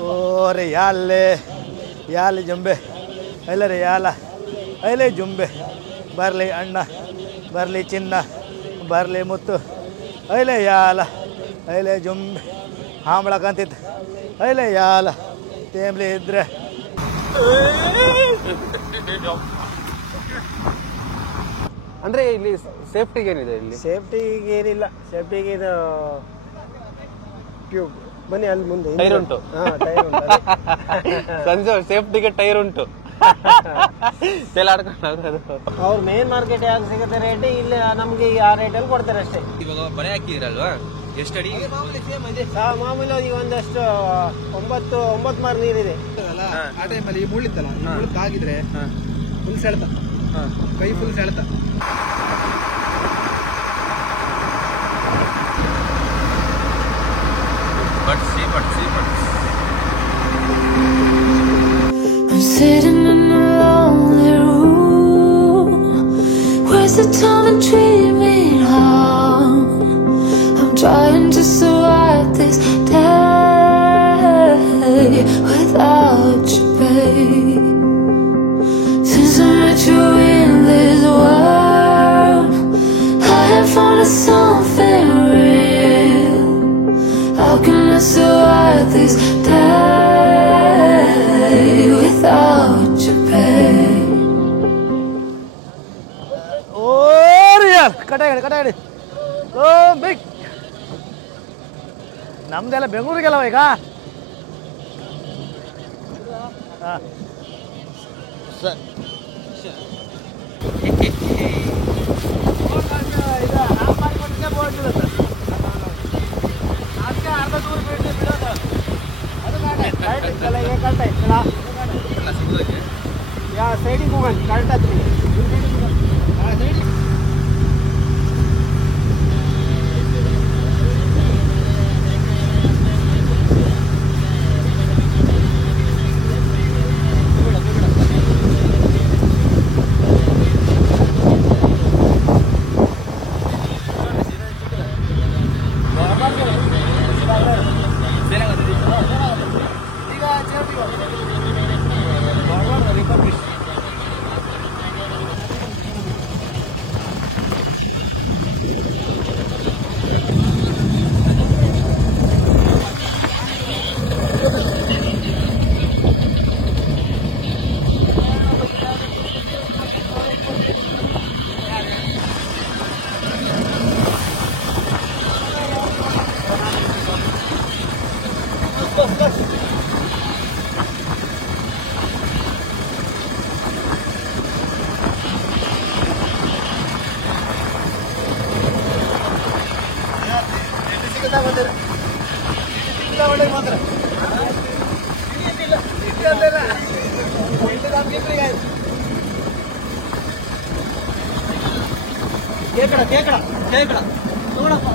ಓರೆ Yale Yale ಜಂಬೆ ಅಲ್ಲರೆ ಯಾಲ ಅಲೆ ಜುಂಬೆ ಬರಲಿ ಅಣ್ಣ ಬರಲಿ ಚಿನ್ನ ಬರಲಿ ಮುತ್ತು ಅಲೆ ಯಾಲ ಅಲೆ ಜುಂಬೆ ಹಾಂಬಳಕಂತಿತ್ತು ಅಲೆ ಯಾಲ ತೇಮ್ಲಿ ಇದ್ರೆ ಅಂದ್ರೆ ಇಲ್ಲಿ ಸೇಫ್ಟಿಗೆ ಏನಿದೆ? ಇಲ್ಲಿ ಸೇಫ್ಟಿಗೆ ಏನಿಲ್ಲ. ಸೇಫ್ಟಿಗೆ ಇದು ಟ್ಯೂಬ್ ಬನ್ನಿ ಅಲ್ಲಿ ಮುಂದೆ ಟೈರ್ ಉಂಟು. ಸಂಜೆ ಸೇಫ್ಟಿಗೆ ಟೈರ್ ಉಂಟು. ಅವ್ರ ಮೇನ್ ಮಾರ್ಕೆಟ್ ಯಾಕೆ ಸಿಗುತ್ತೆ ರೇಟ್ ಇಲ್ಲಿ ನಮ್ಗೆ ಆ ರೇಟಲ್ಲಿ ಕೊಡ್ತಾರೆ ಅಷ್ಟೇ. ಇವಾಗ ಬರೆ ಹಾಕಿದ್ರಲ್ವಾ, ಎಷ್ಟಡಿ? ಮಾಮೂಲಿ ಈಗ ಒಂದಷ್ಟು 9 ಮಾರು ನೀರಿದೆ. ಆ ಟೈಮಲ್ಲಿ ಮುಳ್ಳಿತ್ತಲ್ಲ, ಮುಳ್ಳಿದ್ದಾಗಿದ್ರೆ ಫುಲ್ ಸೆಳೆತ, ಕೈ ಫುಲ್ ಸೆಳೆತ. I'm sitting in a lonely room. Where's the time and dreaming on? I'm trying to survive this day without you, babe. Since I met you in this world, I have found something real. How can I survive this day without you, babe? Oh, real. ಕಟಾಗಡಿ oh big ನಮ್ದೆಲ್ಲ ಬೆಂಗಳೂರಿಗೆಲ್ಲವ ಈಗ. ಸೈಡಿಗೆ ಹೋಗೋಣ correct ಆಗ್ತೀನಿ. ಮಾತ್ರ ಕೇಕಡ ನೋಡಪ್ಪ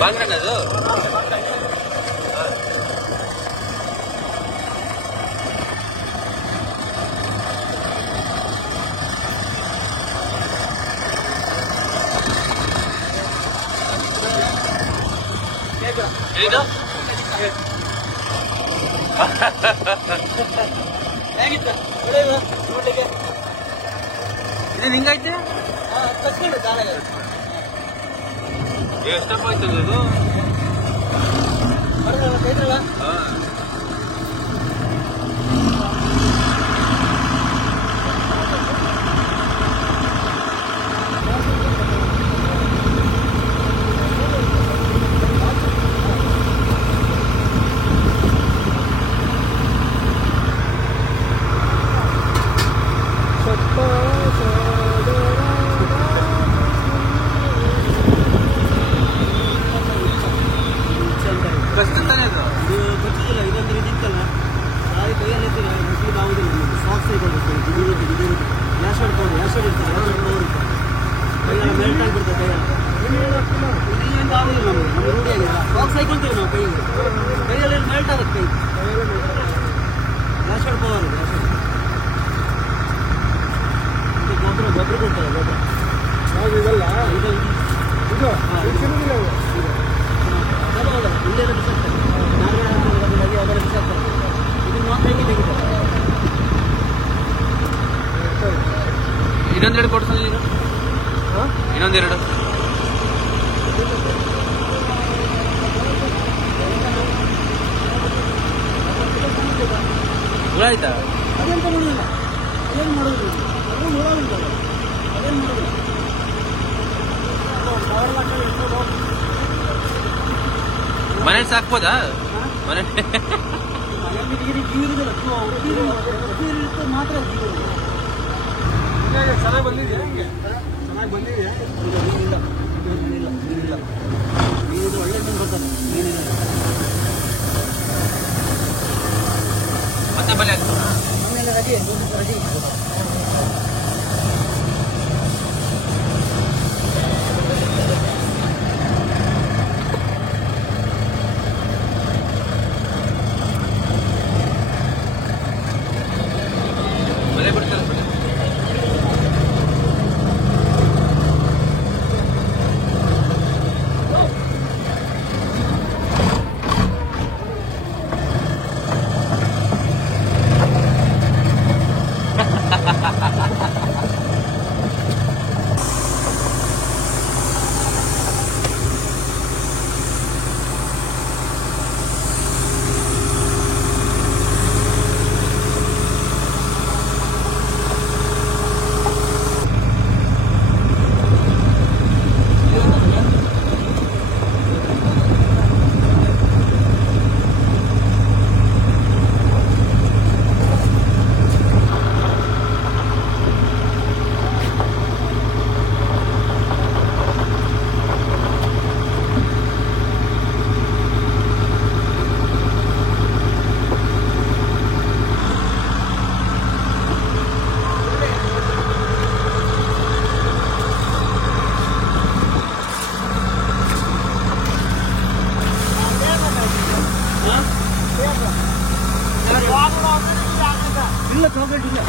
ಬಾಂಗ್ರಣ್ಣದು ಹೇಗಿತ್ತು ನೋಡ್ಲಿಕ್ಕೆ? ಇದು ನಿಂಗೈತೆ ಎಷ್ಟಪ್ಪ ಆಯ್ತದ ಅದು? ಕೈಯಲ್ಲಿ ಮೆಲ್ಟ್ ಆಗುತ್ತೆ. ಇನ್ನೊಂದೆರಡು ಕೊಡ್ಸಲ್ಲ ಈಗ ಇನ್ನೊಂದೆರಡು ಆಯ್ತಾ ಅದೆಂತ ಮಾಡೋದಿಲ್ಲ ಅದೇನು ಮಾಡೋದಿಲ್ಲ ಅದು ನೋಡೋದಿಲ್ಲ ಅದೇನು ಮಾಡೋದಿಲ್ಲ ಮನೇಲಿ ಸಾಕ್ಬೋದಾ ಮನೆ ಮಾತ್ರ ಚೆನ್ನಾಗಿ ಬಂದಿದೆಯಾ ಹಿಂಗೆ ಚೆನ್ನಾಗಿ ಬಂದಿದೆಯಾ ನೀರಿಲ್ಲ ನೀರಿಲ್ಲ ನೀರಿಲ್ಲ ನೀರು ಒಳ್ಳೆ ನೀರು ಬರ್ತದೆ ನೀರಿಲ್ಲ ಮತ್ತೆ ಬಲೆ ಆಗ್ತದೆ ಆಮೇಲೆ ರಜೆ ರಜೆ ಬಲೆ ಬಿಡ್ತಾರೆ ಇಲ್ಲ ಚಾಕ್ಲೇಟ್ ಇಲ್ಲ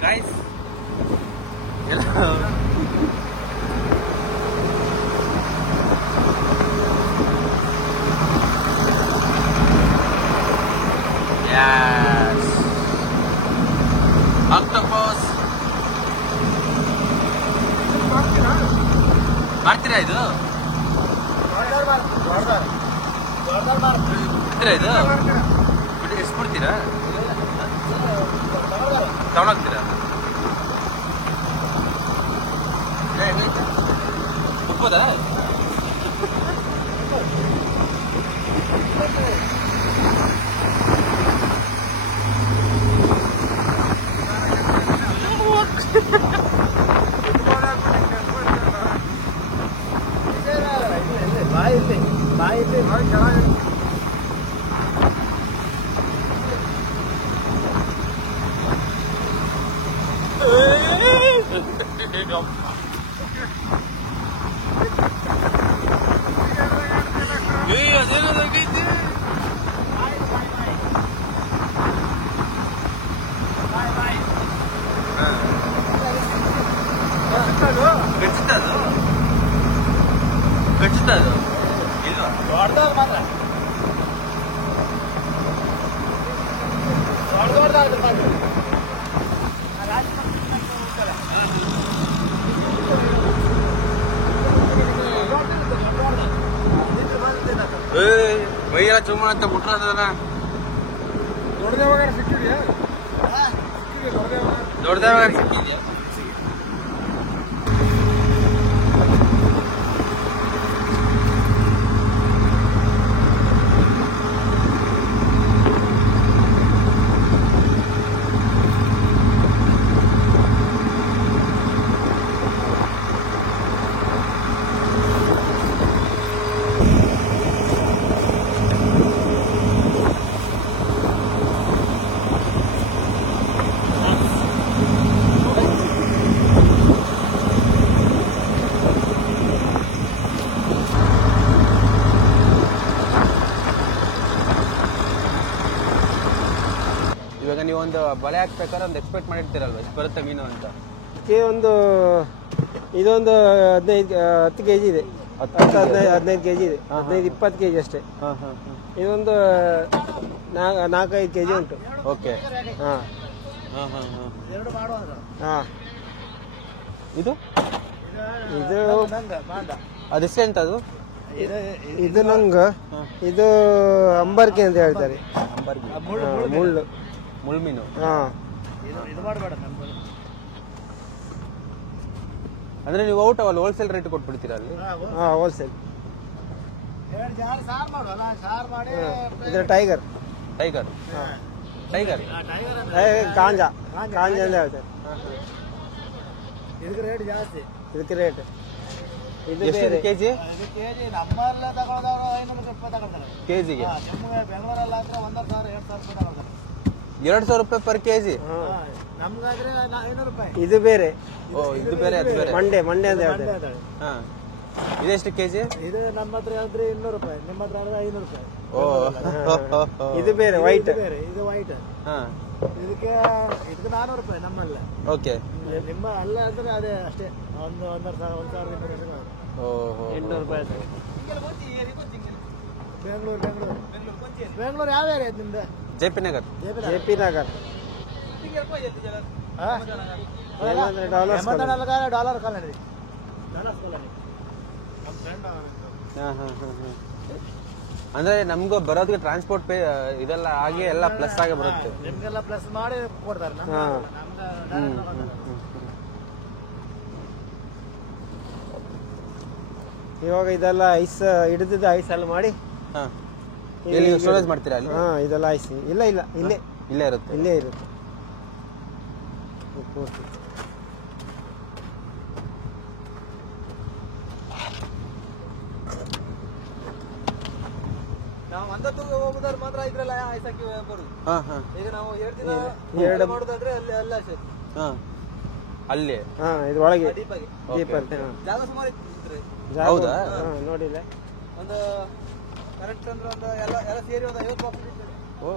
ಗೈಸ್ Yes. Octopus. ಮಾಡ್ತೀರಾ ಇದು ಬಿಡ್ತೀರಾ ಇದು ಎಷ್ಟು ಬಿಡ್ತೀರಾ ತಗೊಂಡೋಗ್ತೀರಾ ಬಿಡ್ಬೋದಾ ಬಾಯಿಲಿ ಅದೇನಾಗೈತಿ ಗಚ್ಚಿತ್ತ ಅದು ಗಚ್ಚಿತ್ತ ಅದು ಇಲ್ವಾ ದೊಡ್ಡದವ್ರು ಮಾತ್ರ ದೊಡ್ಡದಾದ್ರೆ ಬೈಯ ಚುಮ್ಮ ಅಂತ ಮುಟ್ರದಲ್ಲ ದೊಡ್ಡದೇವಾಗ ಸಿಕ್ಕಿದ್ಯಾ ದೊಡ್ಡದಾಗ ಸಿಕ್ಕಿದ್ಯಾ ಒಂದು ಬಲೆ ಹಾಕ್ಬೇಕಾದ್ರೆ ಒಂದು ಎಕ್ಸ್ಪೆಕ್ಟ್ ಮಾಡಿರ್ತೀರಲ್ವ ಎಷ್ಟು ಬರುತ್ತೆ ಮೀನು ಅಂತ? ಇದಕ್ಕೆ ಒಂದು ಇದೊಂದು 10 kg ಇದೆ, 15 kg ಇದೆ, 15-20 kg ಅಷ್ಟೇ. ಇದೊಂದು 4-5 kg ಉಂಟು. ಓಕೆ. ಹಾಂ ಹಾಂ. ಇದು ಅದೆಷ್ಟೇ ಅಂತ ಅದು? ಇದು ನಂಗೆ ಇದು ಅಂಬರ್ಕೆ ಅಂತ ಹೇಳ್ತಾರೆ. ಮುಳ್ಳು ಮೀನು. ಹಾಂ. ಅಂದ್ರೆ ನೀವು ಔಟ್ ಅಲ್ಲಿ ಹೋಲ್ಸೇಲ್ ರೇಟ್ ಕೊಟ್ಬಿಡ್ತೀರಾ ಅಲ್ಲಿ? ಹಾಂ, ಹೋಲ್ಸೇಲ್. ಇದು ಟೈಗರ್. ಟೈಗರ್ ಟೈಗರ್ ಕಾಂಜ ಅಂತ ಹೇಳ್ತಾರೆ. ಇದಕ್ಕೆ ರೇಟ್ ಜಾಸ್ತಿ. ಇದಕ್ಕೆ ರೇಟ್ ಇದು ಎಷ್ಟು ಕೆಜಿ? ನಮ್ಮಲ್ಲ ತಗೊಳ್ಳೋದವ್ರು 500 ರೂಪಾಯಿ ತಗೊಳ್ತಾರೆ ಕೆಜಿಗೆ. ಬೆಂಗಳೂರಲ್ಲಿ ಹತ್ರ 1,000-2,000 ರೂಪಾಯಿ ತಗೊಳ್ತಾರೆ. 2,000 ರೂಪಾಯಿ ಪರ್ ಕೆಜಿ. ನಮ್ಗಾದ್ರೆ 500 ರೂಪಾಯಿ. ಇದು ಬೇರೆ. ಓ, ಇದು ಬೇರೆ ಅದು ಬೇರೆ. ಮಂಡೆ ಅಂತ ಹೇಳ್ತಾರೆ. ಹಾ, ಇದೆಷ್ಟು ಕೆಜಿ? ಇದು ನಮ್ಮ ಹತ್ರ ಹೇಳಿದ್ರೆ 200 ರೂಪಾಯಿ, ನಿಮ್ಮ ಹತ್ರ ಹೇಳಿದ್ರೆ 500 ರೂಪಾಯಿ. ಓ, ಇದು ಬೇರೆ ವೈಟ್. ಇದು ವೈಟ್. ಇದಕ್ಕೆ 400 ರೂಪಾಯಿ ನಮ್ಮಲ್ಲ. ಓಕೆ. ನಿಮ್ಮ ಅಲ್ಲ ಅಂದ್ರೆ ಅದೇ ಅಷ್ಟೇ, 1,000 800 ರೂಪಾಯಿ. ಬೆಂಗಳೂರು ಯಾವ ಏರಿಯಾ ನಿಮ್ದು? JP. Nagar. JP. Nagar. Dollar colony. ಅಂದ್ರೆ ನಮ್ಗೂ ಬರೋದಕ್ಕೆ ಟ್ರಾನ್ಸ್ಪೋರ್ಟ್ ಪೇ ಇದೆಲ್ಲ ಆಗಿ ಎಲ್ಲ ಪ್ಲಸ್ ಆಗಿ ಬರುತ್ತೆ. ನಿಮ್ಗೆಲ್ಲ ಪ್ಲಸ್ ಮಾಡಿ ಕೊಡ್ತಾರೆ. ಇವಾಗ ಇದೆಲ್ಲ ಐಸ್ ಹಿಡಿದಿದ್ದ ಐಸ್ ಎಲ್ಲ ಮಾಡಿ ಸ್ಟೋರೇಜ್ ಮಾಡ್ತೀರಾ ಅಲ್ಲಿ? ಹಾ, ಇದೆಲ್ಲ ಐಸ್ ಇಲ್ಲ ಇಲ್ಲೇ ಇರುತ್ತೆ. ಪೂರ್ತಿ. ನಾವು ಒಂದತ್ತು ಹೋಗುದಾದ್ರೆ ಮಾತ್ರ ಇದ್ರೆಲ್ಲ ಐಸ್ ಹಾಕಿ ಬರುದು. ಈಗ ನಾವು 2 ದಿನ ಮಾಡೋದಾದ್ರೆ ಅಲ್ಲಿ ಅಷ್ಟೇ. ಅಲ್ಲಿ ಇದು ಒಳಗೆ ಡೀಪ್ ಜಾಗ ಸುಮಾರು ಇದ್ರೆ. ಹೌದಾ? ನೋಡಿಲ್ಲ. ಒಂದು ಕರೆಕ್ಟ್ ಅಂದ್ರೆ ಒಂದು ಎಲ್ಲ ಸೇರಿ ಒಂದು 50 ಬಾಕ್ಸ್ ಇರ್ತದೆ. ಓ.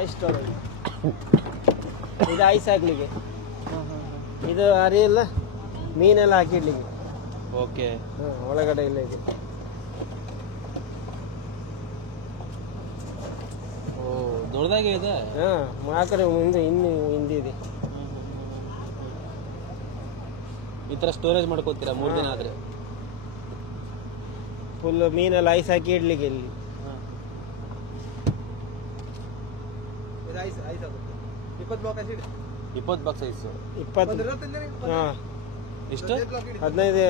Ice storage. ಇದು ಐಸ್ ಹಾಕ್ಲಿಕ್ಕೆ, ಇದು ಅರಿಯಲ್ಲ ಮೀನೆಲ್ಲ ಹಾಕಿಡ್ಲಿಕ್ಕೆ. ಓಕೆ. ಒಳಗಡೆ ಇಲ್ಲ ಇದು. ಓ, ದೊಡ್ಡದಾಗೆ ಇದೆ. ಆ ಕಡೆ ಮುಂದೆ ಇನ್ನು ಹಿಂದಿದೆ. ಈ ತರ ಸ್ಟೋರೇಜ್ ಮಾಡ್ಕೋತೀರಾ 3 ದಿನ ಆದ್ರೆ? ಫುಲ್ ಮೀನೆಲ್ಲ ಐಸ್ ಹಾಕಿ ಇಡ್ಲಿಕ್ಕೆ ಇಲ್ಲಿ. ಇದು ಐಸ್ ಆಗುತ್ತೆ. 20 ಬಾಕ್ಸ್ ಐಸ್ ಇದೆ. 20 ಬಾಕ್ಸ್ ಐಸು. 20. ಹಾಂ. ಎಷ್ಟು? 15.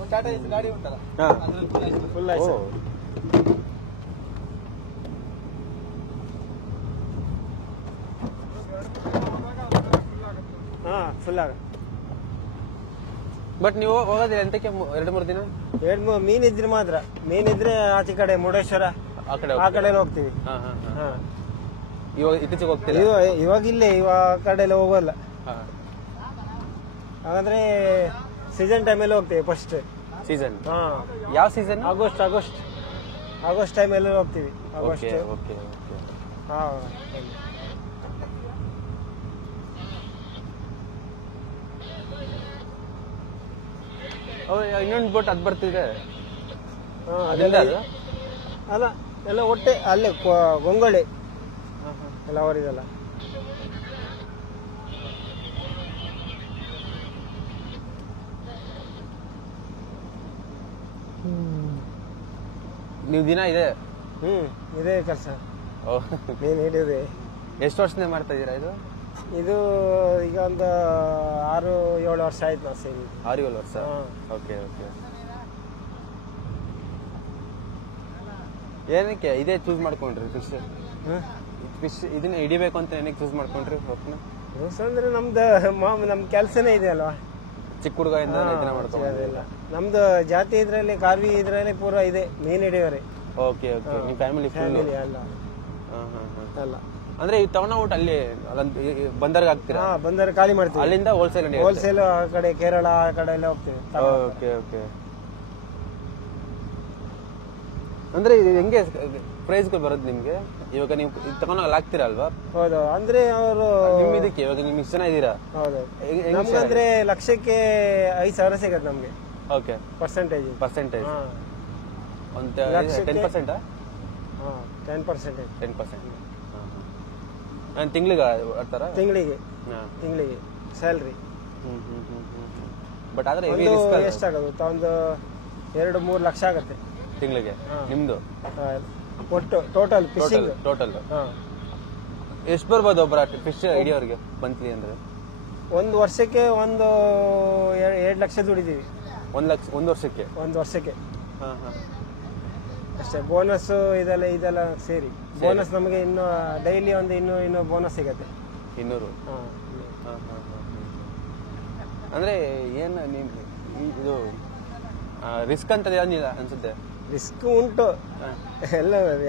ಒಂದು ಟಾಟಾ ಐಸ್ ಗಾಡಿ ಉಂಟಲ್ಲ, ಅದ್ರಲ್ಲಿ ಫುಲ್ ಐಸ್. ಹಾಂ, ಫುಲ್ ಆಗ. ಬಟ್ ನೀವು ಹೋಗೋದಿಲ್ಲ ಎಂತಕ್ಕೆ 2-3 ದಿನ? 2-3 ಮೀನಿದ್ರೆ ಮಾತ್ರ. ಮೀನಿದ್ರೆ ಆಚೆ ಕಡೆ ಮುರುಡೇಶ್ವರ ಆ ಕಡೆ ಹೋಗ್ತೀವಿ. ಇವಾಗ ಇತ್ತೀಚೆಗೆ ಹೋಗ್ತೀವಿ. ಇವಾಗ ಇಲ್ಲೇ ಕಡೆ ಎಲ್ಲ ಹೋಗೋಲ್ಲ. ಹಾಗಾದ್ರೆ ಸೀಸನ್ ಟೈಮಲ್ಲಿ ಹೋಗ್ತೀವಿ. ಫಸ್ಟ್ ಸೀಸನ್ ಯಾವ ಸೀಸನ್? ಆಗಸ್ಟ್ ಟೈಮಲ್ಲಿ ಹೋಗ್ತೀವಿ. ಆಗಸ್ಟ್. ಹಾಂ. ಇನ್ನೊಂದು ಬೋಟ್ ಅದು ಬರ್ತಿದೆ. ಅಲ್ಲ, ಎಲ್ಲ ಒಟ್ಟೆ ಅಲ್ಲೇ ಗೊಂಗೊಳ್ಳಿ ಎಲ್ಲ ಅವರಿದೆಲ್ಲ. ನೀವು ದಿನ ಇದೆ? ಇದೇ ಕೆಲಸ. ನೀನು ಹಿಡಿದೆ. ಎಷ್ಟು ವರ್ಷದಿಂದ ಮಾಡ್ತಾ ಇದ್ದೀರಾ ಇದು? ಇದು ಈಗ ಒಂದು 6-7 ವರ್ಷ ಆಯ್ತು ನಾವು ಸೇರಿ. 6-7 ವರ್ಷ. ಓಕೆ. ಏನಕ್ಕೆ ಇದೇ ಚೂಸ್ ಮಾಡ್ಕೊಂಡ್ರಿ ಫಿಶ್ ಇದನ್ನ ಹಿಡಿಬೇಕು ಅಂತ ಏನಕ್ಕೆ ಚೂಸ್ ಮಾಡ್ಕೊಂಡ್ರಿ? ಅಂದ್ರೆ ನಮ್ದು ಕೆಲಸನೇ ಇದೆ ಅಲ್ವಾ, ಚಿಕ್ಕ ಹುಡುಗ ಮಾಡ್ಕೊಂಡಿಲ್ಲ. ನಮ್ದು ಜಾತಿ ಇದ್ರಲ್ಲಿ ಕಾರ್ವಿ ಇದ್ರಲ್ಲಿ ಪೂರ ಇದೆ, ಮೀನ್ ಹಿಡಿಯೋರೆ. ಓಕೆ. ನಿಮ್ ಫ್ಯಾಮಿಲಿ ಅಲ್ಲ. ಅಂದ್ರೆ ಈ ತಗೊಂಡೋಗ್ಬಿಟ್ಟು ಅಲ್ಲಿ ಬಂದರ್ಗೆ ಹಾಕ್ತೀರಾ? ಬಂದರೆ ಖಾಲಿ ಮಾಡ್ತೀವಿ. ಅಲ್ಲಿಂದ ಹೋಲ್ಸೇಲ್ ಅಂಗಡಿ? ಹೋಲ್ಸೇಲ್ ಆ ಕಡೆ ಕೇರಳ ಆ ಕಡೆ ಎಲ್ಲ ಹೋಗ್ತೀವಿ. Okay okay. ಅಂದ್ರೆ ಇದು ಹೆಂಗೆ ಪ್ರೈಸ್ಗಳು ಬರೋದು ನಿಮ್ಗೆ? ಇವಾಗ ನೀವು ತಗೊಂಡೋಗಿ ಹಾಕ್ತೀರಾ ಅಲ್ವಾ? ಹೌದು, ಅಂದ್ರೆ ಅವರು ನಿಮ್ ಇದಕ್ಕೆ ಇವಾಗ ನಿಮ್ ಇಷ್ಟ ಜನ ಇದ್ದೀರಾ? ಹೌದು, ನಮ್ಗಂದ್ರೆ ಲಕ್ಷಕ್ಕೆ 5,000 ಸಿಗತ್ತೆ ನಮ್ಗೆ. ಓಕೆ. ಪರ್ಸೆಂಟೇಜ್ ಒಂದು 10%? 10%. 10%. ತಿಂಗಳಿಗೆ ಆಡ್ತಾರ? ತಿಂಗಳಿಗೆ ಸ್ಯಾಲ್ರಿ. ಬಟ್ ಆದ್ರೆ ಎಷ್ಟಾಗುತ್ತೆ? ಒಂದು 2-3 ಲಕ್ಷ ಆಗತ್ತೆ ತಿಂಗಳಿಗೆ ನಿಮ್ದು ಒಟ್ಟು ಟೋಟಲ್ ಫಿಶಿಂಗ್. ಟೋಟಲ್ ಎಷ್ಟು ಬರ್ಬೋದು ಒಬ್ಬರ ಫಿಶ್ ಹಿಡಿಯೋರಿಗೆ ಮಂತ್ಲಿ ಅಂದ್ರೆ? ಒಂದು ವರ್ಷಕ್ಕೆ ಒಂದು 2 ಲಕ್ಷ ದುಡಿದೀವಿ. 1 ಲಕ್ಷ ಒಂದು ವರ್ಷಕ್ಕೆ? ಒಂದು ವರ್ಷಕ್ಕೆ ಅಷ್ಟೇ. ಬೋನಸ್ ಇದೆಲ್ಲ ಸೇರಿ ಬೋನಸ್ ನಮಗೆ ಇನ್ನು ಡೈಲಿ ಒಂದು ಇನ್ನೂ ಬೋನಸ್ ಸಿಗತ್ತೆ 200. ಅಂದ್ರೆ ಏನು ನಿಮ್ಗೆ ಇದು ರಿಸ್ಕ್ ಅಂತ ಏನಿಲ್ಲ ಅನ್ಸುತ್ತೆ? ರಿಸ್ಕ್ ಉಂಟು,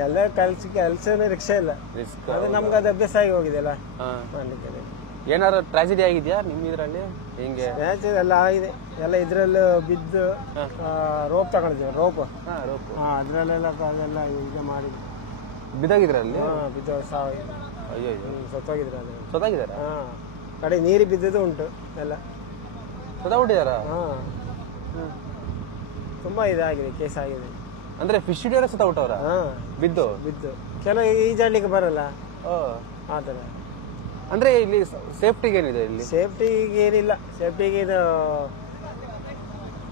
ಎಲ್ಲ ಕೆಲ್ಸನೇ ರಿಕ್ಷಾ ಇಲ್ಲ. ರಿಸ್ಕ್ ಅದು ನಮ್ಗೆ ಅದು ಅಭ್ಯಾಸ ಆಗಿ ಹೋಗಿದೆ ಅಲ್ಲ ಮಾಡ್ಲಿಕ್ಕೆ. ಏನಾದ್ರು ಟ್ರಾಜಿಡಿ ಆಗಿದ್ಯಾ ನಿಮ್ ಇದ್ರಲ್ಲಿ? ಹೆಂಗೆ ಎಲ್ಲ ಆಗಿದೆ. ಎಲ್ಲ ಇದ್ರಲ್ಲಿ ಬಿದ್ದು ರೋಪ್ ತಗೊಂಡಿದ್ದೀವಿ. ರೋಪ್ ಅದ್ರಲ್ಲೆಲ್ಲ ಅದೆಲ್ಲ ಈಗ ಮಾಡಿ ಬಿದ್ದಾಗಿದ್ರಲ್ಲಿ? ಬಿದ್ದು ಸಾವಾಗಿದೆ. ಅಯ್ಯೋ ಸತ್ತೋಗಿದ್ರ ಸೊತ್ತಾಗಿದಾರ? ಕಡೆ ನೀರು ಬಿದ್ದದ್ದು ಉಂಟು ಎಲ್ಲ. ಸೊತ್ತಾಗ್ಬಿಟ್ಟಿದಾರ? ತುಂಬಾ ಇದಾಗಿದೆ, ಕೇಸ್ ಆಗಿದೆ. ಅಂದ್ರೆ ಫಿಶ್ ಹಿಡಿಯೋರ ಸತ್ತಬಿಟ್ಟವ್ರ ಬಿದ್ದು? ಕೆಲವು ಈಜಾಡ್ಲಿಕ್ಕೆ ಬರಲ್ಲ ಆತರ. ಅಂದ್ರೆ ಇಲ್ಲಿ ಸೇಫ್ಟಿಗೆ ಏನಿದೆ? ಇಲ್ಲಿ ಸೇಫ್ಟಿಗೆ ಏನಿಲ್ಲ. ಸೇಫ್ಟಿಗೆ ಇದು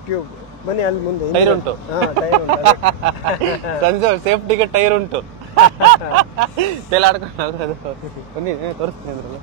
ಟ್ಯೂಬ್ ಬನ್ನಿ ಅಲ್ಲಿ ಮುಂದೆ ಟೈರ್ ಉಂಟು. ಸಂಜೆ ಸೇಫ್ಟಿಗೆ ಟೈರ್ ಉಂಟು. ತೇಲಾಡ್ಕೊಂಡು ಬನ್ನಿ ತೋರಿಸ್ತೀನಿ ಅಂದ್ರಲ್ಲ.